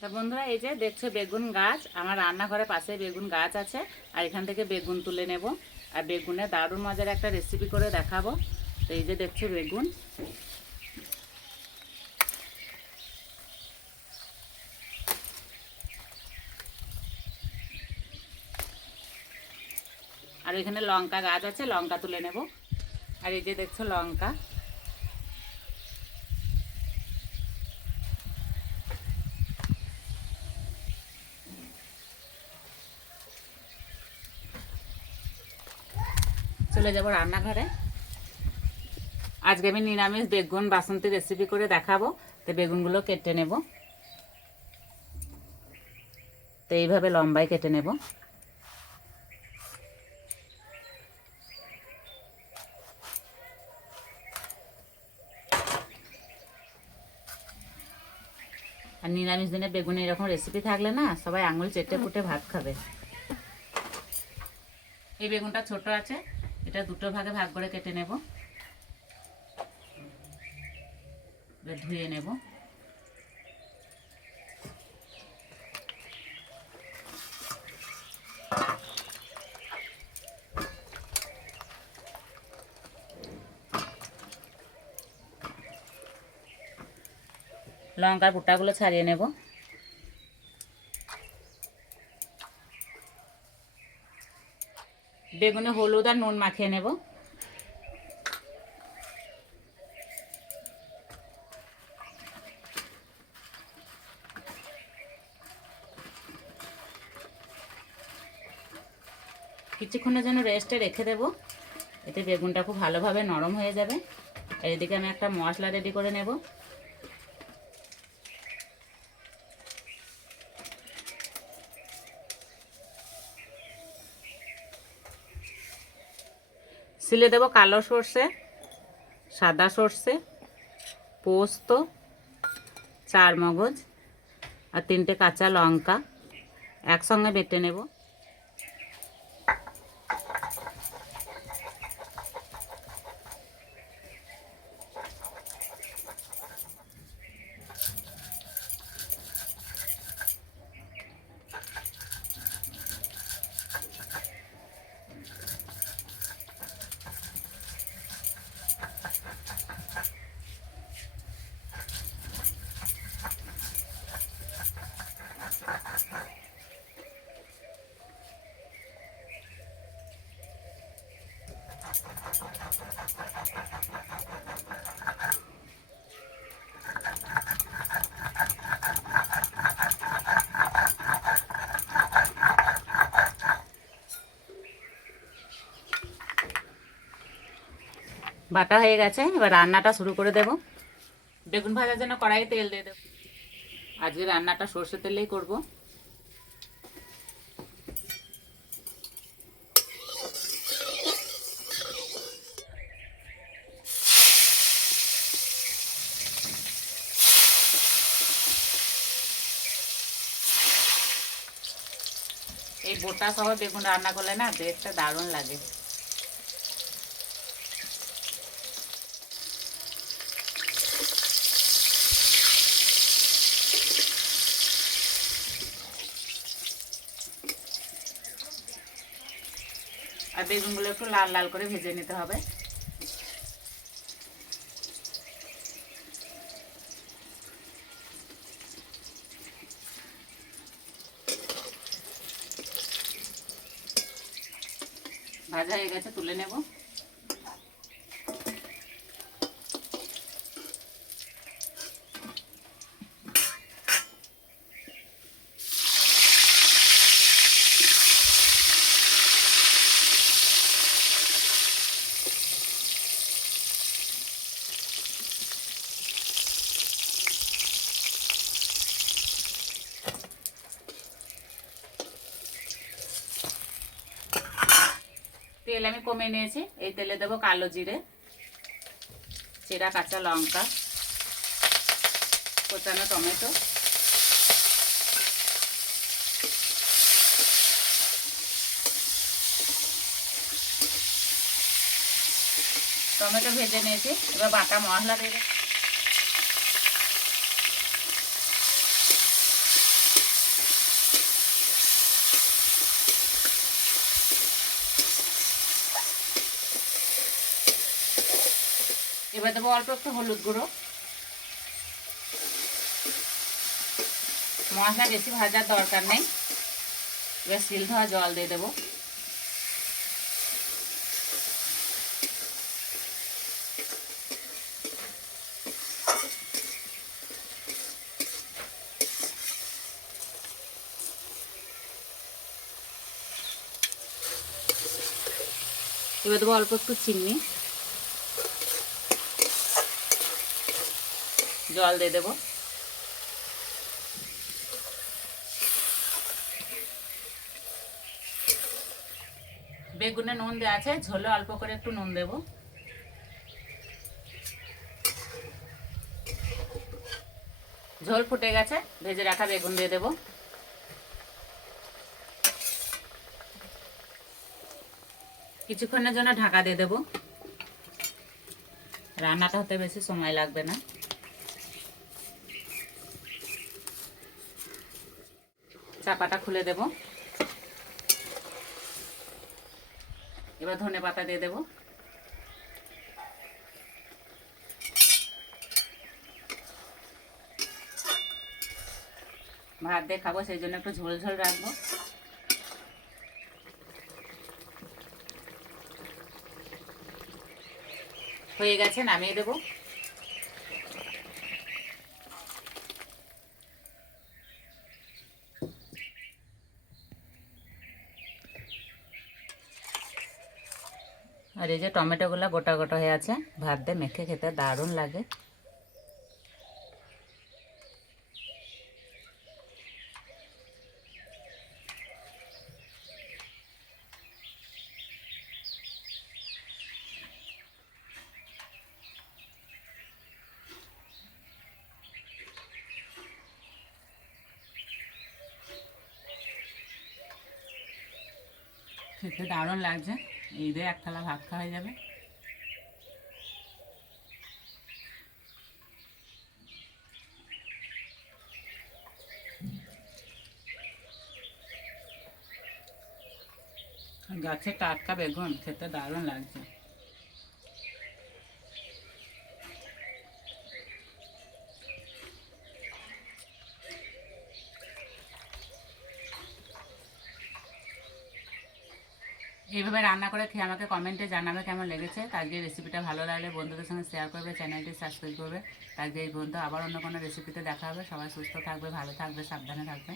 তা বন্ধুরা, এই যে দেখছো বেগুন গাছ, আমার রান্নাঘরের পাশে বেগুন গাছ আছে। আর এখান থেকে বেগুন তুলে নেব, আর বেগুনের দারুণ মজার একটা রেসিপি করে দেখাবো। তো এই যে দেখছো বেগুন, আর এখানে লঙ্কা গাছ আছে, লঙ্কা তুলে নেব। আর এই যে দেখছো লঙ্কা, চলে যাব রান্নাঘরে। আজকে আমি নিরামিষ বেগুন বাসন্তী রেসিপি করে দেখাবো। তো বেগুনগুলো কেটে নেব, তো এইভাবে লম্বায় কেটে নেব। আর নিরামিষ দিনে বেগুনে এরকম রেসিপি থাকলে না, সবাই আঙুল চেটে পুটে ভাত খাবে। এই বেগুনটা ছোট আছে, এটা দুটো ভাগে ভাগ করে কেটে নেব। ধুয়ে নেব। লঙ্কার বুটাগুলো ছাড়িয়ে নেব। বেগুনে হলুদ আর নুন মাখিয়ে নেব। কিছুক্ষণের জন্য রেস্টে রেখে দেব, এতে বেগুনটা খুব ভালোভাবে নরম হয়ে যাবে। আর এদিকে আমি একটা মশলা রেডি করে নেব। সিলে দেব কালো সর্ষে, সাদা সর্ষে, পোস্ত, চারমগজ আর 3টে কাঁচা লঙ্কা একসঙ্গে বেটে নেব। বাটা হয়ে গেছে, এবার রান্নাটা শুরু করে দেব। বেগুন ভাজার জন্য কড়াইয়ে তেল দিয়ে দেব। আজকে রান্নাটা সর্ষে তেলেই করব। এই বোটা সহ বেগুন রান্না করলে না দেখতে দারুণ লাগে। আর বেগুনগুলো একটু লাল লাল করে ভেজে নিতে হবে। ভাজা হয়ে গেছে, তুলে নেব। তেল আমি কমে নিয়েছি, এই তেলে দেবো কালো জিরে, চেরা কাঁচা লঙ্কা, কোচানো টমেটো, টমেটো ভেজে নিয়েছি। এবার বাটা মশলা দিয়ে এবার দেবো অল্প একটু হলুদ গুঁড়ো। মশলা বেশি ভাজার দরকার নেই। এবার শিল ধোয়া জল দিয়ে দেবো। এবার দেবো অল্প একটু চিনি, জল দিয়ে দেবো। বেগুনে নুন দেওয়া আছে, ঝোলে অল্প করে একটু নুন দেব। ঝোল ফুটে গেছে, ভেজে রাখা বেগুন দিয়ে দেব। কিছুক্ষণের জন্য ঢাকা দিয়ে দেব। রান্নাটা হতে বেশি সময় লাগবে না। চাপাটা খুলে দেব। এবার ধনে পাতা দিয়ে দেব। ভাত দিয়ে খাবো, সেই জন্য একটু ঝোল ঝোল রাখবো। হয়ে গেছে, নামিয়ে দেব। আর এই যে টমেটোগুলো গোটা গোটা হয়ে আছে, ভাত দিয়ে মেখে খেতে দারুণ লাগে। খেতে দারুণ লাগছে। এই দিয়ে এক থালা ভাত খাওয়া হয়ে যাবে। গাছের টাটকা বেগুন, খেতে দারুণ লাগছে। এইভাবে রান্না করে খেয়ে আমাকে কমেন্টে জানাবে কেমন লেগেছে। আজকে রেসিপিটা ভালো লাগলে বন্ধুদের সঙ্গে শেয়ার করবে, চ্যানেলটি সাবস্ক্রাইব করবে। আজকে এই বন্ধু আবার অন্য কোনো রেসিপিতে দেখা হবে। সবাই সুস্থ থাকবে, ভালো থাকবে, সাবধানে থাকবে।